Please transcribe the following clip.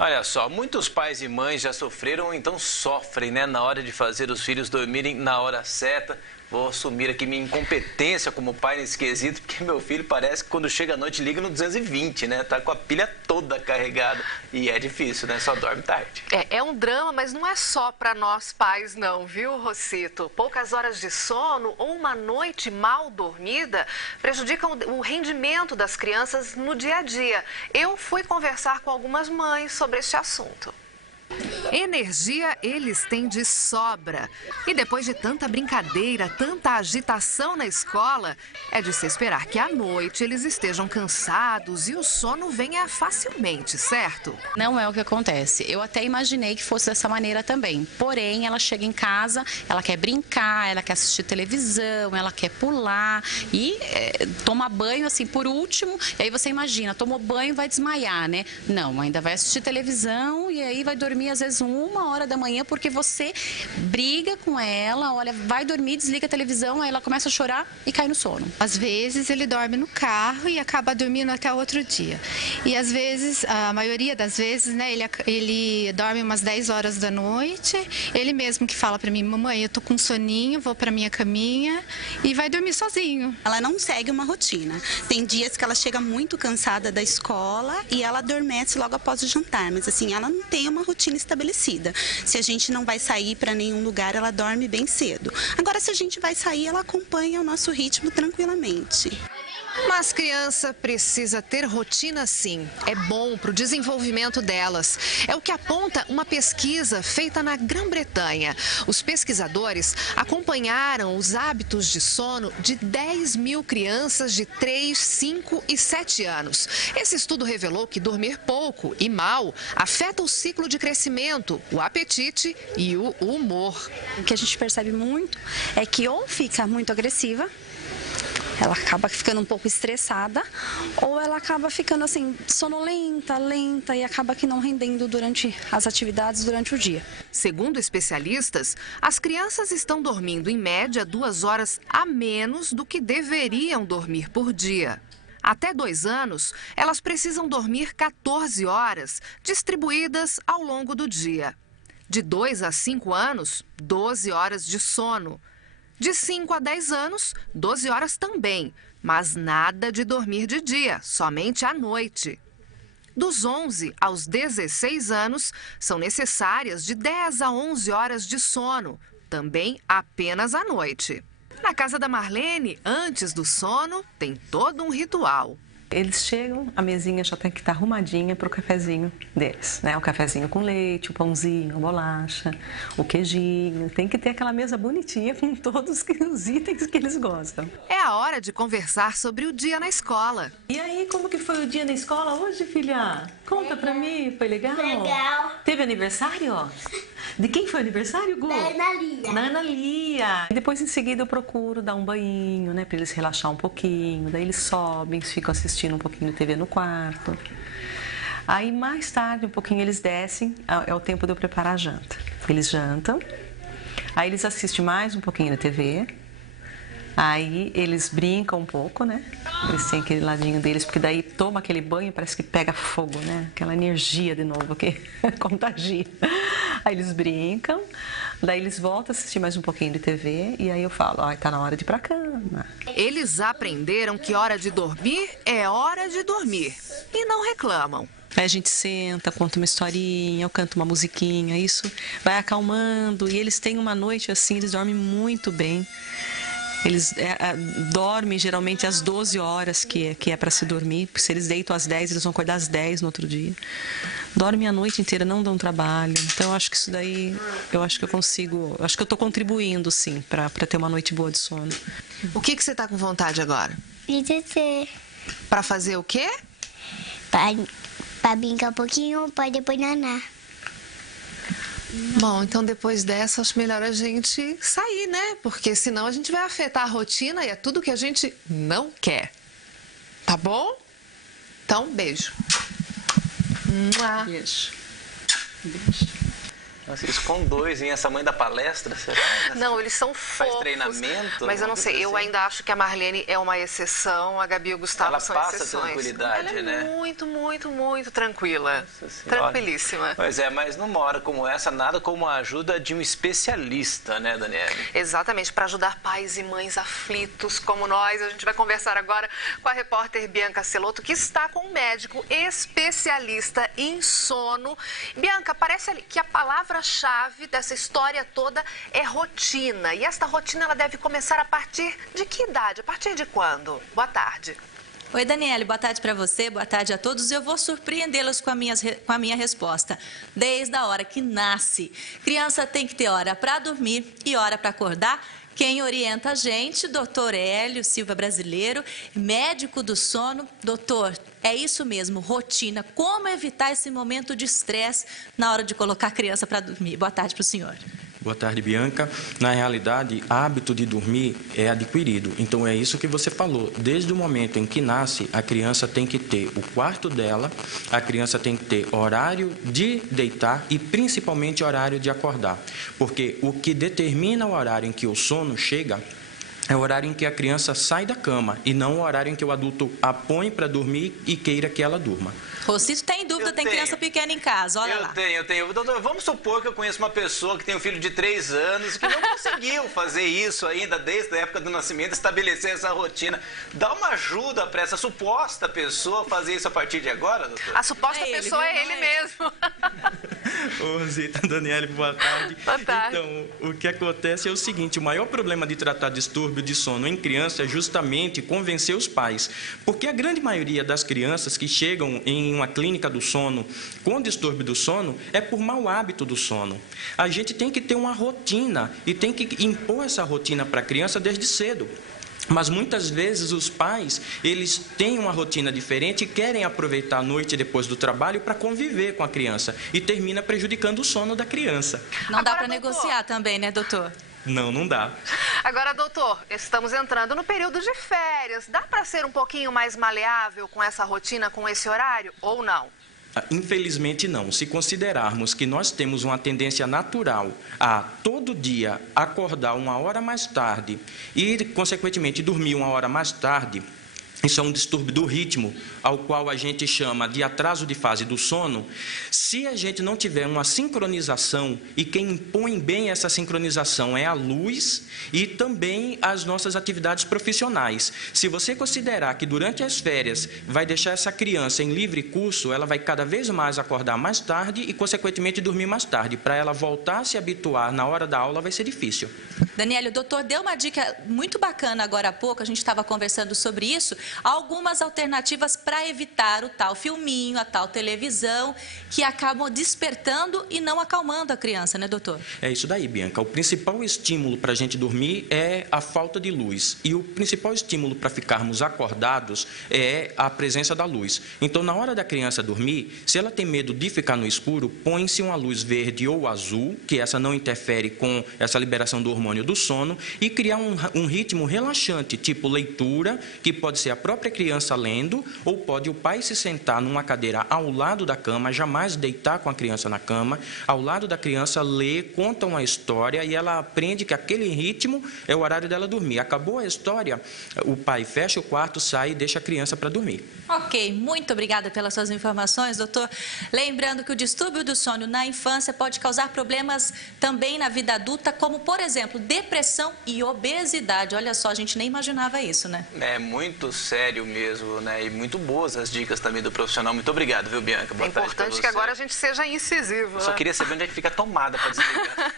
Olha só, muitos pais e mães já sofreram ou então sofrem, né, na hora de fazer os filhos dormirem na hora certa. Vou assumir aqui minha incompetência como pai nesse quesito, porque meu filho parece que quando chega à noite liga no 220, né? Tá com a pilha toda carregada e é difícil, né? Só dorme tarde. É um drama, mas não é só para nós pais não, viu, Rocito? Poucas horas de sono ou uma noite mal dormida prejudicam o rendimento das crianças no dia a dia. Eu fui conversar com algumas mães sobre este assunto. Energia eles têm de sobra. E depois de tanta brincadeira, tanta agitação na escola, é de se esperar que à noite eles estejam cansados e o sono venha facilmente, certo? Não é o que acontece. Eu até imaginei que fosse dessa maneira também. Porém, ela chega em casa, ela quer brincar, ela quer assistir televisão, ela quer pular e toma banho, assim, por último. E aí você imagina, tomou banho, vai desmaiar, né? Não, ainda vai assistir televisão e aí vai dormir às vezes 1h da manhã, porque você briga com ela, olha, vai dormir, desliga a televisão, aí ela começa a chorar e cai no sono. Às vezes ele dorme no carro e acaba dormindo até outro dia. E às vezes, a maioria das vezes, né, ele dorme umas 10 horas da noite, ele mesmo que fala pra mim, mamãe, eu tô com soninho, vou pra minha caminha e vai dormir sozinho. Ela não segue uma rotina. Tem dias que ela chega muito cansada da escola e ela adormece logo após o jantar, mas assim, ela não tem uma rotina estabelecida. Se a gente não vai sair para nenhum lugar, ela dorme bem cedo. Agora, se a gente vai sair, ela acompanha o nosso ritmo tranquilamente. Mas criança precisa ter rotina sim. É bom para o desenvolvimento delas. É o que aponta uma pesquisa feita na Grã-Bretanha. Os pesquisadores acompanharam os hábitos de sono de 10.000 crianças de 3, 5 e 7 anos. Esse estudo revelou que dormir pouco e mal afeta o ciclo de crescimento, o apetite e o humor. O que a gente percebe muito é que ou fica muito agressiva, ela acaba ficando um pouco estressada, ou ela acaba ficando assim, sonolenta, lenta e acaba que não rendendo durante as atividades durante o dia. Segundo especialistas, as crianças estão dormindo em média 2 horas a menos do que deveriam dormir por dia. Até 2 anos, elas precisam dormir 14 horas, distribuídas ao longo do dia. De 2 a 5 anos, 12 horas de sono. De 5 a 10 anos, 12 horas também, mas nada de dormir de dia, somente à noite. Dos 11 aos 16 anos, são necessárias de 10 a 11 horas de sono, também apenas à noite. Na casa da Marlene, antes do sono, tem todo um ritual. Eles chegam, a mesinha já tem que estar arrumadinha para o cafezinho deles, né? O cafezinho com leite, o pãozinho, a bolacha, o queijinho. Tem que ter aquela mesa bonitinha com todos os itens que eles gostam. É a hora de conversar sobre o dia na escola. E aí, como que foi o dia na escola hoje, filha? Conta pra mim, foi legal? Legal. Teve aniversário? De quem foi o aniversário, Gu? Da Ana Lia. Da Ana Lia. E depois, em seguida, eu procuro dar um banho, né? Pra eles relaxar um pouquinho. Daí eles sobem, ficam assistindo um pouquinho de TV no quarto. Aí, mais tarde, um pouquinho, eles descem. É o tempo de eu preparar a janta. Eles jantam. Aí, eles assistem mais um pouquinho de TV. Aí eles brincam um pouco, né? Eles têm aquele ladinho deles, porque daí toma aquele banho e parece que pega fogo, né? Aquela energia de novo que contagia. Aí eles brincam, daí eles voltam a assistir mais um pouquinho de TV e aí eu falo, ó, tá na hora de ir pra cama. Eles aprenderam que hora de dormir é hora de dormir e não reclamam. Aí a gente senta, conta uma historinha, eu canto uma musiquinha, isso vai acalmando. E eles têm uma noite assim, eles dormem muito bem. Eles dormem geralmente às 12 horas, que é para se dormir. Porque se eles deitam às 10, eles vão acordar às 10 no outro dia. Dormem a noite inteira, não dão trabalho. Então, eu acho que isso daí, eu acho que eu consigo... Acho que eu estou contribuindo, sim, para ter uma noite boa de sono. O que você está com vontade agora? De descer. Para fazer o quê? Para brincar um pouquinho, para depois nanar. Bom, então depois dessa, acho melhor a gente sair, né? Porque senão a gente vai afetar a rotina e é tudo que a gente não quer. Tá bom? Então, beijo. Beijo. Beijo. Nossa, isso com 2, hein? Essa mãe da palestra, será? Não, eles são fofos. Faz treinamento? Mas eu não sei, eu ainda acho que a Marlene é uma exceção, a Gabi e o Gustavo ela são passa exceções. Tranquilidade, ela é né? muito, muito, muito tranquila. Tranquilíssima. Pois é, mas numa hora como essa, nada como a ajuda de um especialista, né, Daniele? Exatamente, para ajudar pais e mães aflitos como nós. A gente vai conversar agora com a repórter Bianca Celotto, que está com um médico especialista em sono. Bianca, parece que a palavra-chave dessa história toda é rotina. E esta rotina ela deve começar a partir de que idade? A partir de quando? Boa tarde. Oi, Daniele, boa tarde para você, boa tarde a todos. Eu vou surpreendê-los com a minha resposta. Desde a hora que nasce. Criança tem que ter hora para dormir e hora para acordar. Quem orienta a gente, doutor Hélio Silva Brasileiro, médico do sono. Doutor, é isso mesmo, rotina. Como evitar esse momento de estresse na hora de colocar a criança para dormir? Boa tarde para o senhor. Boa tarde, Bianca. Na realidade, hábito de dormir é adquirido. Então, é isso que você falou. Desde o momento em que nasce, a criança tem que ter o quarto dela, a criança tem que ter horário de deitar e, principalmente, horário de acordar. Porque o que determina o horário em que o sono chega é o horário em que a criança sai da cama e não o horário em que o adulto a põe para dormir e queira que ela durma. Rocito tem dúvida, tem criança pequena em casa, olha lá. Eu tenho. Doutor, vamos supor que eu conheço uma pessoa que tem um filho de 3 anos e que não conseguiu fazer isso ainda desde a época do nascimento, estabelecer essa rotina. Dá uma ajuda para essa suposta pessoa fazer isso a partir de agora, doutor? A suposta pessoa é ele mesmo. Ô, Rosita, Daniele, boa tarde. Boa tarde. Então, o que acontece é o seguinte, o maior problema de tratar distúrbio de sono em criança é justamente convencer os pais. Porque a grande maioria das crianças que chegam em uma clínica do sono com distúrbio do sono é por mau hábito do sono. A gente tem que ter uma rotina e tem que impor essa rotina para a criança desde cedo. Mas muitas vezes os pais, eles têm uma rotina diferente e querem aproveitar a noite depois do trabalho para conviver com a criança e termina prejudicando o sono da criança. Não dá para negociar também, né, doutor? Não, não dá. Agora, doutor, estamos entrando no período de férias. Dá para ser um pouquinho mais maleável com essa rotina, com esse horário, ou não? Infelizmente não. Se considerarmos que nós temos uma tendência natural a todo dia acordar 1 hora mais tarde e, consequentemente, dormir 1 hora mais tarde, isso é um distúrbio do ritmo, ao qual a gente chama de atraso de fase do sono. Se a gente não tiver uma sincronização, e quem impõe bem essa sincronização é a luz e também as nossas atividades profissionais. Se você considerar que durante as férias vai deixar essa criança em livre curso, ela vai cada vez mais acordar mais tarde e, consequentemente, dormir mais tarde. Para ela voltar a se habituar na hora da aula vai ser difícil. Daniele, o doutor deu uma dica muito bacana agora há pouco, a gente estava conversando sobre isso, algumas alternativas para evitar o tal filminho, a tal televisão, que acabam despertando e não acalmando a criança, né, doutor? É isso daí, Bianca. O principal estímulo para a gente dormir é a falta de luz. E o principal estímulo para ficarmos acordados é a presença da luz. Então, na hora da criança dormir, se ela tem medo de ficar no escuro, põe-se uma luz verde ou azul, que essa não interfere com essa liberação do hormônio do sono, e criar um ritmo relaxante, tipo leitura, que pode ser a própria criança lendo, ou pode o pai se sentar numa cadeira ao lado da cama, jamais deitar com a criança na cama, ao lado da criança ler, conta uma história e ela aprende que aquele ritmo é o horário dela dormir. Acabou a história, o pai fecha o quarto, sai e deixa a criança para dormir. Ok, muito obrigada pelas suas informações, doutor. Lembrando que o distúrbio do sono na infância pode causar problemas também na vida adulta, como, por exemplo, depressão e obesidade. Olha só, a gente nem imaginava isso, né? É muito sério mesmo, né? E muito boas as dicas também do profissional. Muito obrigado, viu, Bianca? Boa tarde pra você. É importante que agora a gente seja incisivo. Eu só queria saber onde é que fica a tomada para desligar.